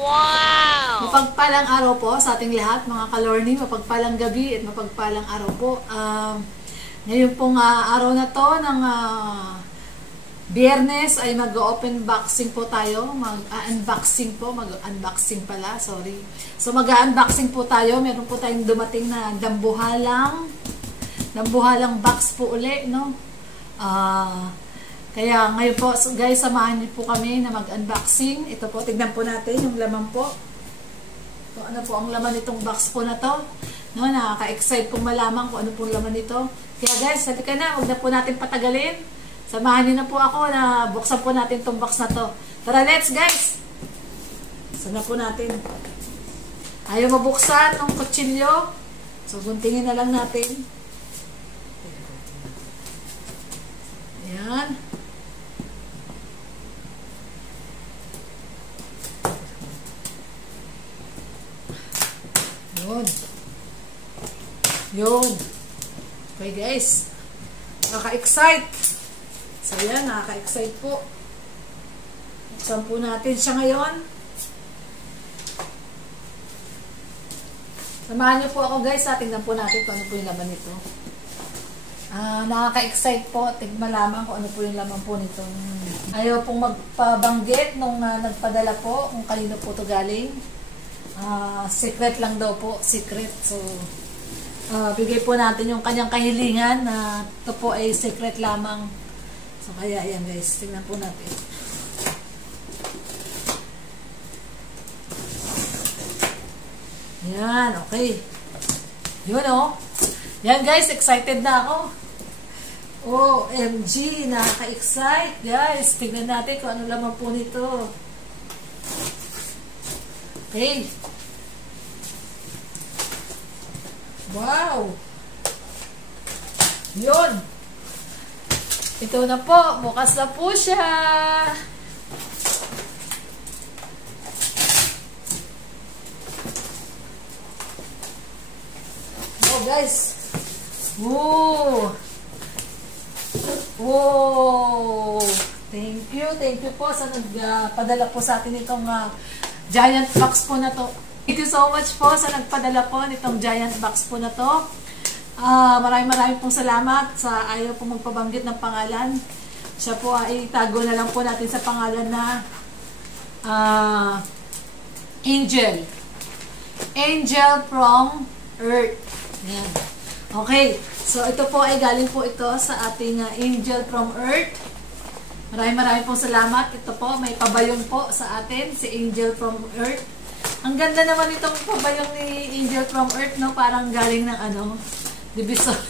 Wow! Mapagpalang araw po sa ating lahat, mga kalorni. Mapagpalang gabi at mapagpalang araw po. Ngayon pong araw na to ng Biyernes ay mag-open boxing po tayo. Mag-unboxing po. Mag-unboxing pala, sorry. So mag-unboxing po tayo. Meron po tayong dumating na dambuhalang box po uli, no? Kaya ngayon po, guys, samahan niyo po kami na mag-unboxing. Ito po, tignan po natin yung laman po. So, ano po ang laman nitong box po na to? No, nakaka-excite pong malaman kung ano pong laman nito. Kaya guys, halika na, huwag na po natin patagalin. Samahan niyo na po ako na buksan po natin itong box na to. Tara, let's guys! Buksan na po natin. Ayaw mabuksan ng kutsilyo. So, guntingin na lang natin. Ayan. Yun. Okay guys. Nakaka-excite. So yan, nakaka-excite po. Buksan po natin siya ngayon. Samahan niyo po ako guys. Tingnan po natin kung ano po yung laman nito. Nakaka-excite po. Malaman kung ano po yung laman po nito. Ayaw pong magpabanggit nung nagpadala po. Kung kanino po ito galing. Secret lang daw po. Secret. So, bigay po natin yung kanyang kahilingan na ito po ay secret lamang. So, kaya ayan guys. Tingnan po natin. Ayan. Okay. Yun o. Yan guys. Excited na ako. OMG. Nakaka-excite. Guys. Tingnan natin kung ano laman po nito. Okay. Wow! Yun! Ito na po. Bukas na po siya. Oh, guys. Woo! Whoa! Thank you. Thank you po sa nagpadala po sa atin itong giant box po na to. Thank you so much po sa nagpadala po nitong giant box po na to. Maraming pong salamat sa ayaw po magpabanggit ng pangalan. Siya po ay itago na lang po natin sa pangalan na Angel. Angel from Earth. Yan. Okay. So, ito po ay galing po ito sa ating Angel from Earth. Maraming pong salamat. Ito po, may pabayong po sa atin, si Angel from Earth. Ang ganda naman itong pabayong ni Angel from Earth, no? Parang galing ng Divisoria.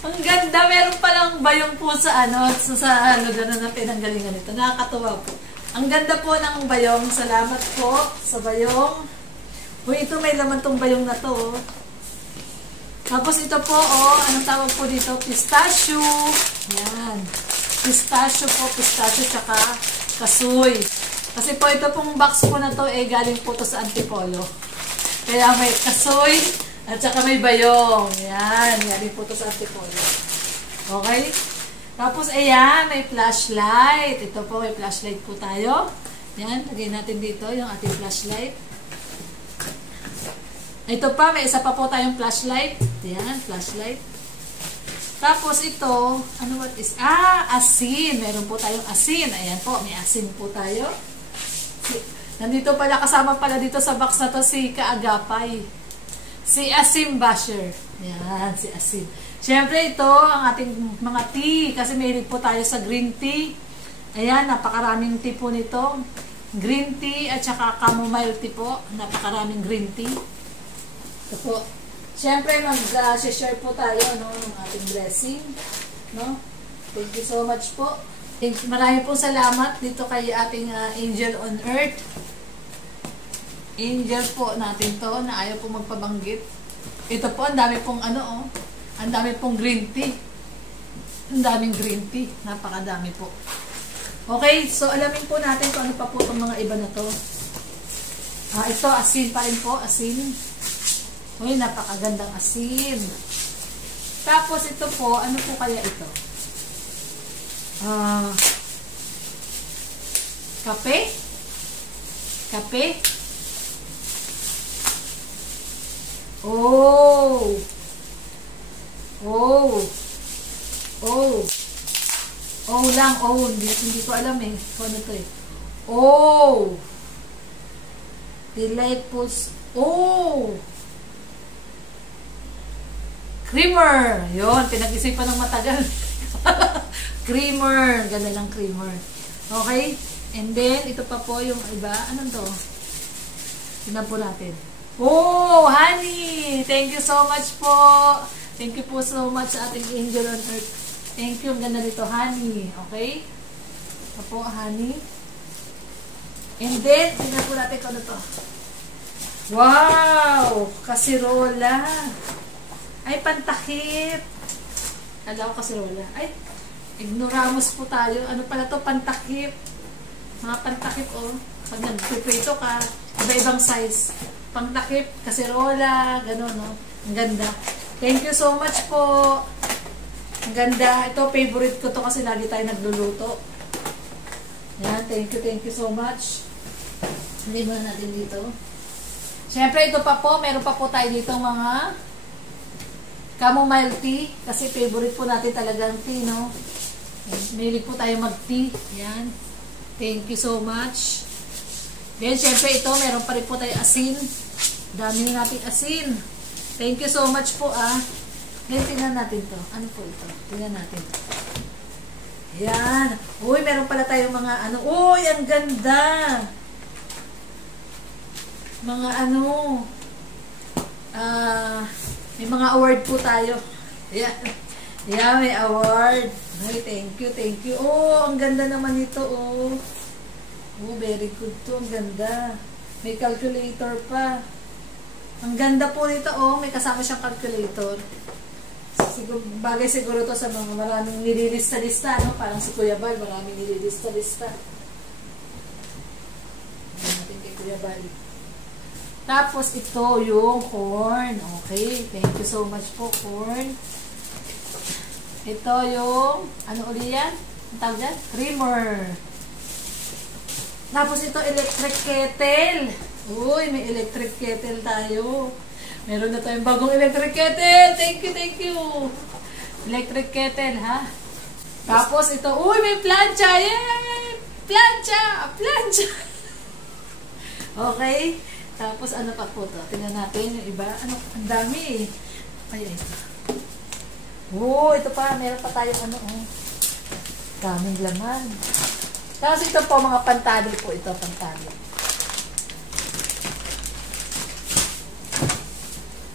Ang ganda, meron palang bayong po sa sa lugar na pinanggalingan nito. Nakakatuwa po. Ang ganda po ng bayong. Salamat po sa bayong. Uy, ito may laman tong bayong na to. Tapos ito po, anong tawag po dito? Pistachio. Yan. Pistachio po, pistachio tsaka kasoy. Kasi po ito pong box po na to, galing po to sa Antipolo. Kaya may kasoy at saka may bayong. Yan, galing po to sa Antipolo. Okay? Tapos ayan, may flashlight. Ito po, may flashlight po tayo. Yan, lagay natin dito yung ating flashlight. Ito pa, may isa pa po tayong flashlight. Yan, flashlight. Tapos ito, what is? Asin. Meron po tayong asin. Ayan po, may asin po tayo. Nandito pala, kasama pala dito sa box na to si Kaagapay. Si Asim Basher. Yan, si Asim. Siyempre ito, ang ating mga tea. Kasi may po tayo sa green tea. Ayan, napakaraming tea po nito. Green tea at saka chamomile tea po. Napakaraming green tea. Ito po. Siyempre, mag-share po tayo ng ating blessing. No? Thank you so much po. Maraming pong salamat dito kay ating Angel on Earth. Angel po natin to na ayaw po magpabanggit. Ito po, ang dami pong ang dami pong green tea. Ang daming green tea. Napakadami po. Okay, so alamin po natin kung ano pa po itong mga iba na to. Ito, asin pa rin po. Asin. Uy, napakagandang asin. Tapos ito po, ano po kaya ito? Kape? Kape? Oh! Oh! Oh! Oh lang, oh. Hindi ko alam eh. Kung ano to eh. Oh! Delightful. Oh! Creamer! Yun, pinag-isipan ng matagal. Creamer. Ganda ng creamer. Okay? And then, ito pa po yung iba. Ano to? Tignan po natin. Oh! Honey! Thank you so much po. Thank you po so much sa ating angel on earth. Thank you. Ang ganda dito, honey. Okay? Ito po, honey. And then, tignan po natin kung ano to. Wow! Kasirola. Ay, pantakip. Kala ko kasirola. Ay, ignoramos po tayo. Ano pala to? Pantakip. Mga pantakip, oh. Pag nagpiprito ka, iba-ibang size. Pantakip, kasirola, gano'n, no? Ang ganda. Thank you so much po. Ang ganda. Ito, favorite ko to kasi lagi tayo nagluluto. Yan, thank you so much. Hindi mo natin dito. Siyempre, ito pa po, meron pa po tayo dito mga chamomile tea. Kasi favorite po natin talagang tea, no? Mahilig po tayo mag-tea. Yan. Thank you so much. Then, siyempre, ito, meron pa rin po tayo asin. Dami na natin asin. Thank you so much po, ah. Then, tingnan natin to. Ano po ito? Tingnan natin. Yan. Uy, meron pala tayong mga ano. Uy, ang ganda! Mga ano, may mga award po tayo. Yan. Yan, may award. Ay, thank you. Oh, ang ganda naman ito, oh. Oh, very good to. Ang ganda. May calculator pa. Ang ganda po nito, oh. May kasama siyang calculator. Siguro, bagay siguro to sa mga maraming nililista-lista, no? Parang si Kuya Bal, maraming nililista-lista. Ayan natin kay Kuya Bal. Tapos, ito yung corn. Okay. Thank you so much po, corn. Ito yung, ano ulit yan? Ang tawag yan? Creamer. Tapos, ito, electric kettle. Uy, may electric kettle tayo. Meron na tayong bagong electric kettle. Thank you. Electric kettle, ha? Tapos, ito, uy, may plancha. Yay! Plancha. Okay. Tapos, ano pa po to? Tingnan natin yung iba. Ano? Ang dami eh. Ay, ito. Oh, ito pa. Meron pa tayo ano, oh. Daming laman. Tapos, ito po, mga pantali po. Ito, pantali.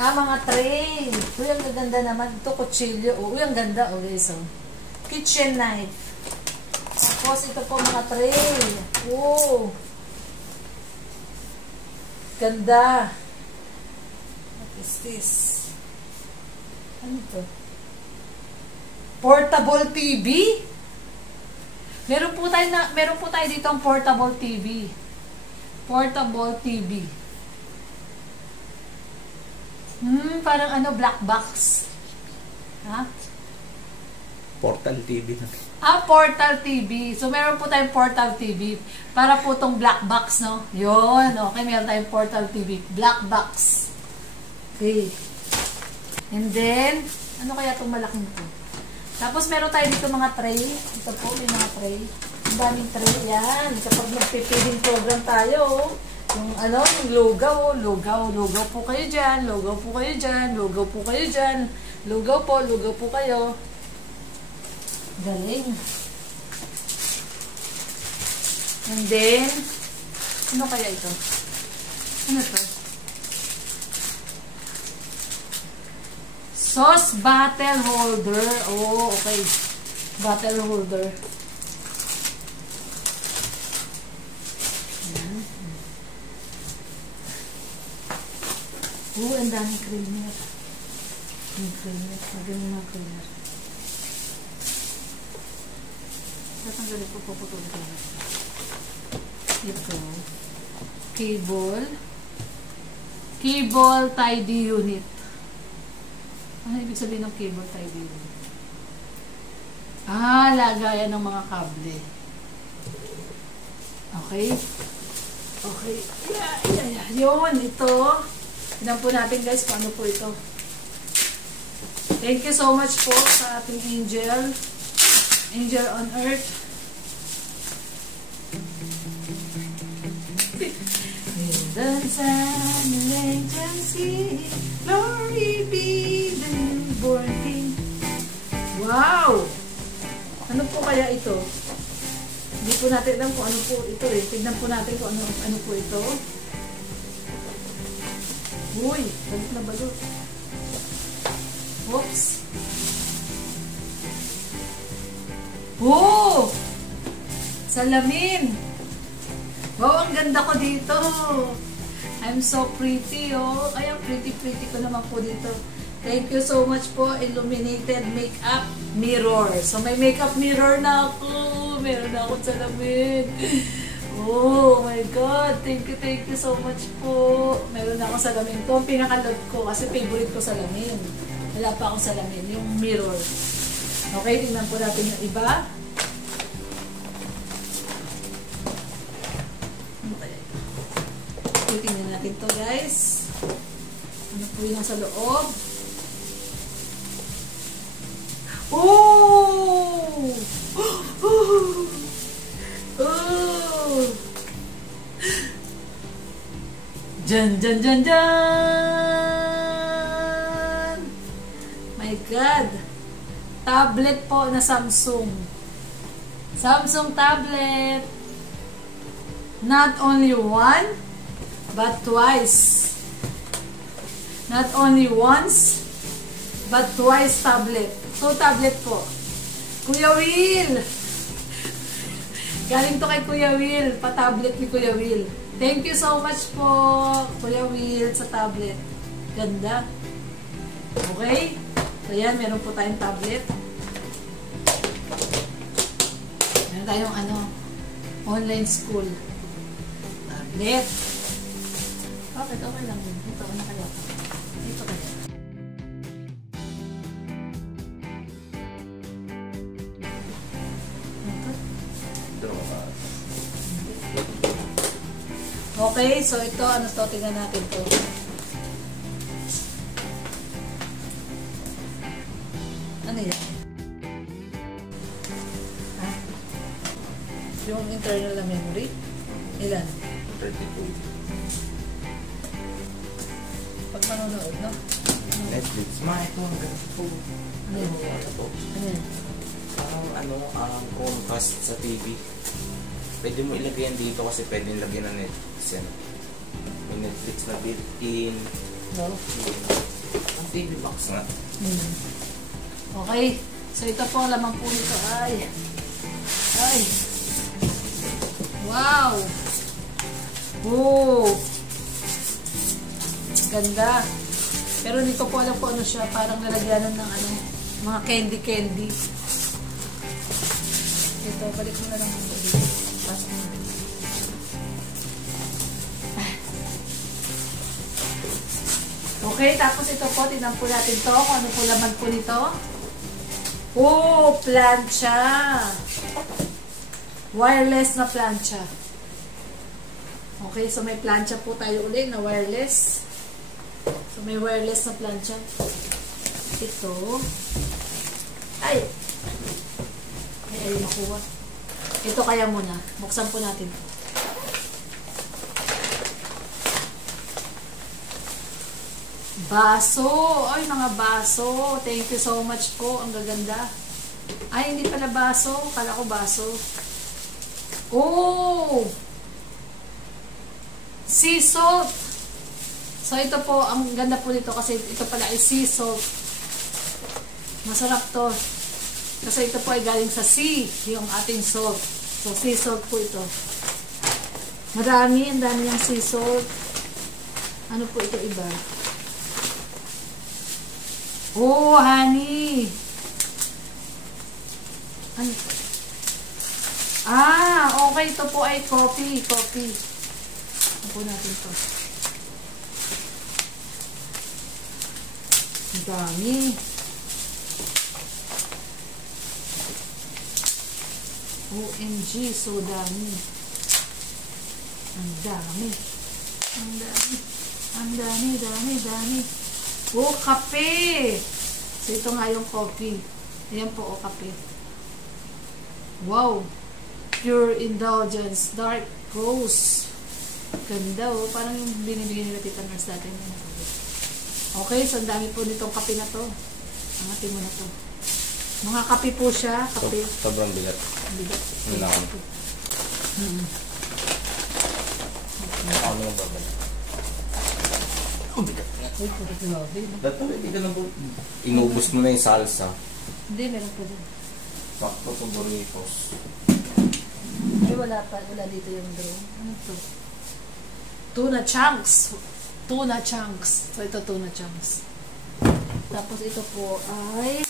Mga tray. Uy, ang ganda naman. Ito, kutsilyo. Uy, ang ganda. Okay, so. Kitchen knife. Tapos, ito po, mga tray. Oh. Ganda. What is this? Ano to? Portable TV? Meron po tayo dito ang portable TV. Portable TV. Parang ano, black box. Ha? Portal TV na. Portal TV. So, meron po tayong portal TV. Para po itong black box, no? Yun. Okay, meron tayong portal TV. Black box. Okay. And then, ano kaya itong malaking ito? Tapos, meron tayo dito mga tray. Ito po, may mga tray. Ang daming tray. Yan. Kapag nagpipiding program tayo, yung ano, yung lugaw. Lugaw po kayo dyan. Lugaw po kayo dyan. Lugaw po kayo. Galing. And then, ano kaya ito? Ano to? Sauce bottle holder. Oh, okay. Bottle holder. Ayan. Oh, ang daming creamer. Yung creamer. Magaling mga creamer. Tatanggalin ko, puputulin ko. Ito. Cable tidy unit. Ano ibig sabihin ng cable tidy unit? Lagayan ng mga kable. Okay. Okay. Yeah. Yun, ito. Tignan po natin guys kung ano po ito. Thank you so much po sa ating angel. Angel on earth. In the sun, angel see, glory be the newborn King. Wow! Ano po kaya ito? Hindi po natin alam kung ano po ito eh. Tignan po natin kung ano po ito. Uy, balot na balot. Oops. Oh! Salamin! Wow, ang ganda ko dito. I'm so pretty, oh. Ay, ang pretty ko naman po dito. Thank you so much po, Illuminated Makeup Mirror. So, may makeup mirror na ako. Meron na akong salamin. Oh my God. Thank you so much po. Meron na akong salamin. Ito ang pinaka-love ko kasi favorite ko salamin. Wala pa akong salamin. Yung mirror. Okay, tingnan po natin yung iba. Tingnan natin to guys. Ano po yung sa loob? Oh! Oh! Jan! My God! Tablet po na Samsung. Samsung tablet. Not only one, but twice. Not only once, but twice tablet. So, tablet po. Kuya Will! Galing to kay Kuya Will. Pa-tablet ni Kuya Will. Thank you so much po, Kuya Will, sa tablet. Ganda. Okay? So, yan. Meron po tayong tablet. Meron tayong online school. Tablet. Okay lang din. Ito, ano kaya? Ito kaya. Okay, so ito, ano to? Tingnan natin to. Ano yan? Ha? Yung internal na memory? Ilan? 32. Pag manonood, no? Netflix. Ito ang ganito po. Ano yan? Ano yan? Parang Chromecast sa TV. Pwede mo ilagay yan dito kasi pwede nilagyan ng Netflix yan. May Netflix na built-in. No? Ang TV box nga. Okay. So, ito po, lamang po nito. Ay! Wow! Oh! Ganda. Pero hindi ko po alam po ano siya. Parang nalagyanan ng mga candy. Ito, balik mo na lang dito. Okay, tapos ito po, tingnan po natin to, kung ano po laman po nito. Oh, plancha. Wireless na plancha. Okay, so may plancha po tayo ulit na wireless. So may wireless na plancha. Ito. Ay, makuha. Ito kaya muna. Buksan po natin. Baso. Ay, mga baso. Thank you so much po. Ang gaganda. Ay, hindi pala baso. Kala ko baso. Oh! Sea salt. So, ito po, ang ganda po nito kasi ito pala ay sea salt. Masarap to. Kasi ito po ay galing sa sea, yung ating salt. So, sea salt po ito. Marami, ang dami yung sea salt. Ano po ito iba? Oh, honey! Ano? Okay. Ito po ay coffee. Ano po natin to? Ang dami. OMG, so dami. Ang dami. Ang dami. Ang dami, dami, dami. Oh, kape! So, ito nga yung coffee. Ayan po, kape. Wow! Pure Indulgence Dark Rose. Ganda, oh. Parang yung binibigyan nila Tita Nurse dati. Okay, so ang dami po nitong kape na to. Angatin mo na to. Mga kape po siya. Kape. Sobrang bigat. Bigat. Ako naman babalik. Ang bigat nga. Uy, puro grabe. Dato, hindi ka na po. Inubos mo na yung salsa. Hindi, meron po dyan. Sakto po burritos. Ay, wala pa. Wala dito yung draw. Ano to? Tuna chunks. Tuna chunks. So, ito tuna chunks. Tapos, ito po ay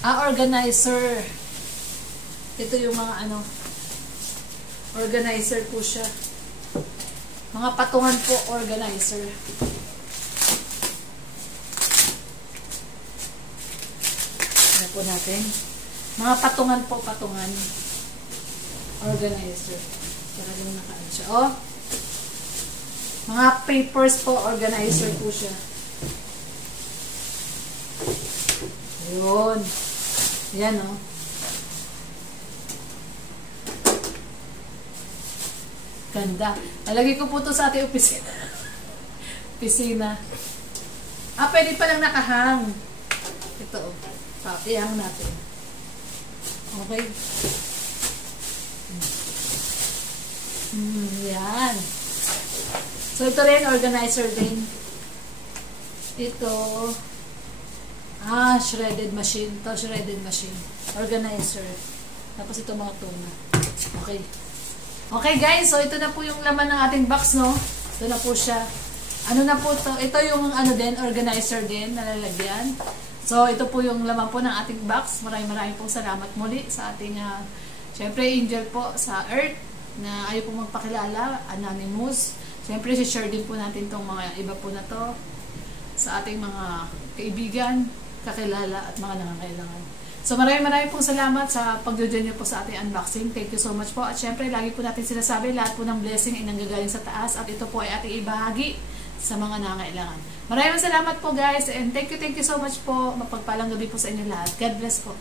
organizer. Ito yung mga organizer po siya. Mga patungan po, organizer. Ano po natin? Mga patungan po, patungan. Organizer. Saka yung nakaan siya. Oh! Mga papers po, organizer po siya. Ayun. Yan, oh. Ganda. Nalagay ko po ito sa ating opisina. Opisina. Pwede palang nakahang. Ito, oh. Ihang natin. Okay. Yan. So, ito rin, organizer din. Ito, shredded machine. Ito, shredded machine. Organizer. Tapos ito mga tuna. Okay. Okay guys, so ito na po yung laman ng ating box, no? Ito na po siya. Ano na po to? Ito yung din, organizer din, nalalagyan. So, ito po yung laman po ng ating box. Maraming pong salamat muli sa ating, syempre, angel po sa Earth na ayaw po magpakilala, anonymous. Syempre, share din po natin itong mga iba po na to sa ating mga kaibigan, kakilala at mga nangangailangan. So maraming pong salamat sa pag-join niyo po sa ating unboxing. Thank you so much po. At syempre, lagi po natin sinasabi, lahat po ng blessing ay nanggagaling sa taas at ito po ay ating ibahagi sa mga nangangailangan. Maraming salamat po guys and thank you so much po. Mapagpalang gabi po sa inyo lahat. God bless po.